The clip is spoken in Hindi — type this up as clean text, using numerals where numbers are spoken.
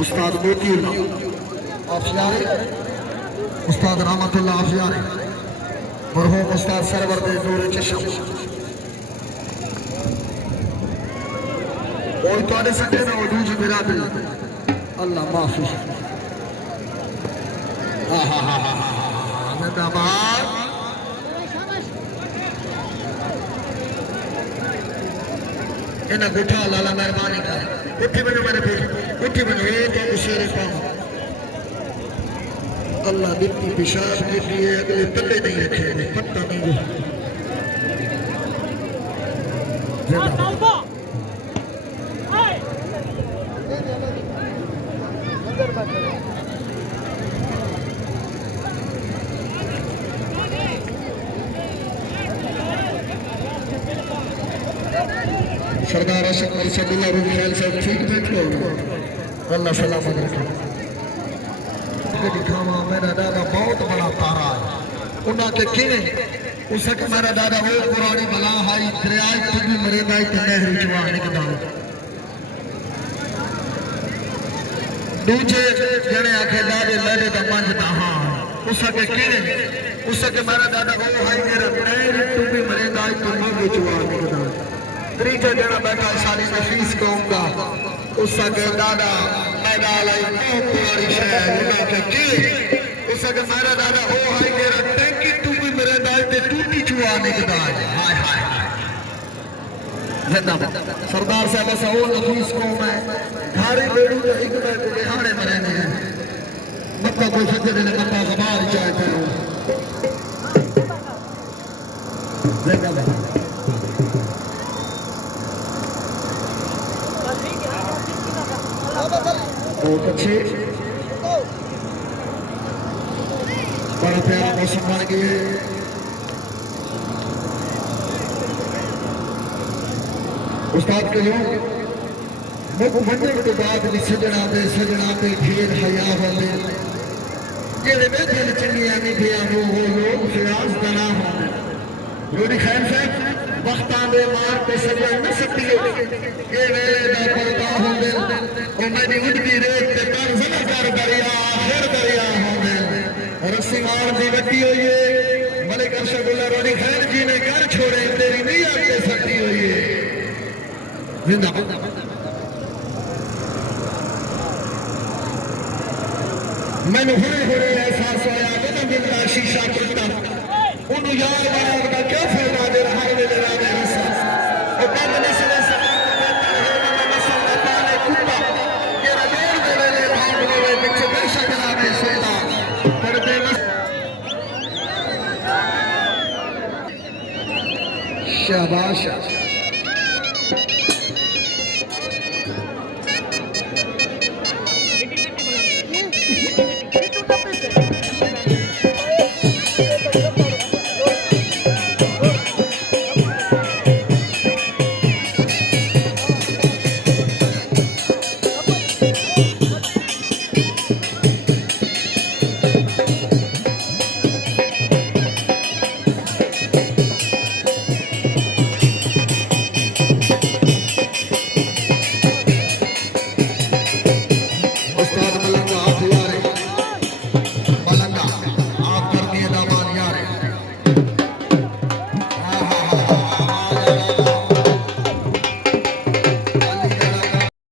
उस्ताद मोती आफियारे उस्ताद रहमतुल्लाह आफियारे मरहूम उस्ताद सरवर दे नूर चश्म और तोड़े संगे ना दूजी बिरादरी अल्लाह माफी जिंदाबाद इन्हें गुठा लाला मेहरबानी कर उठी बनो मेरे भाई उठी बनो ये तो शेर पाओ अल्लाह दिखती पेशाब के लिए अगले तले नहीं रखे पत्ता नहीं सरदार अशक मरसदुल्लाह रूह ख्याल साहब ठीक बैठो अल्लाह सलामत रखे दिखावा मेरा दादा बहुत बड़ा तारा है उन्हें के किने उसके मेरा दादा वो पुरानी बला हाई दरिया भी मरेगा तो नहर चुआ निकदा दूजे जने आखे दादे मेरे दा मंज दहा उसके किने उसके मेरा दादा वो हाई मेरा नहर भी मरेगा तो नहर चुआ निकदा त्रीजा जना बैठा सारी नफीस कहूंगा उसके दादा मेरा लाई बहुत पुरानी शहर उन्हें की उसके मेरा दादा ओ हाय मेरा टैंकी तू भी मेरे दाल ते टूटी चुआ निकदा हाय हाय जिंदाबाद सरदार साहब ऐसा वो नफीस कौम है घारी बेड़ू तो एक मैं को बिहारे मरेंगे मक्का को सज्जद ने मक्का कबार चाहते हो जिंदाबाद बहुत अच्छे बड़ा प्यारा मौसम बन गए उस्ताद के लोग मुख बनने के बाद भी सजना पे ढेर हया वाले जेड़े बैठे चंगिया नहीं थे वो लोग फिराज दना हो रोडी खैर साहब वक्तां दे मार पे सजा न सकती ये वेले दा पर्दा होंदे ओ मेरी उड़दी रेत ते कर जला कर दरिया फिर दरिया होंदे रस्सी मार दी गड्डी हुई है मलिक अरशदुल्लाह रोडी खैर जी ने घर छोड़े तेरी नियत पे सटी हुई है जिंदाबाद मैंने हुए एहसास होया मेरा दिल का शीशा टूटा उन्हें यार बनाने का क्या फायदा दे रहा है मेरे राजा हिस्सा और कब नस्ल सलाम देता है नस्ल पाने कुत्ता ये रजोर दे ले भाग ले पीछे शाबाश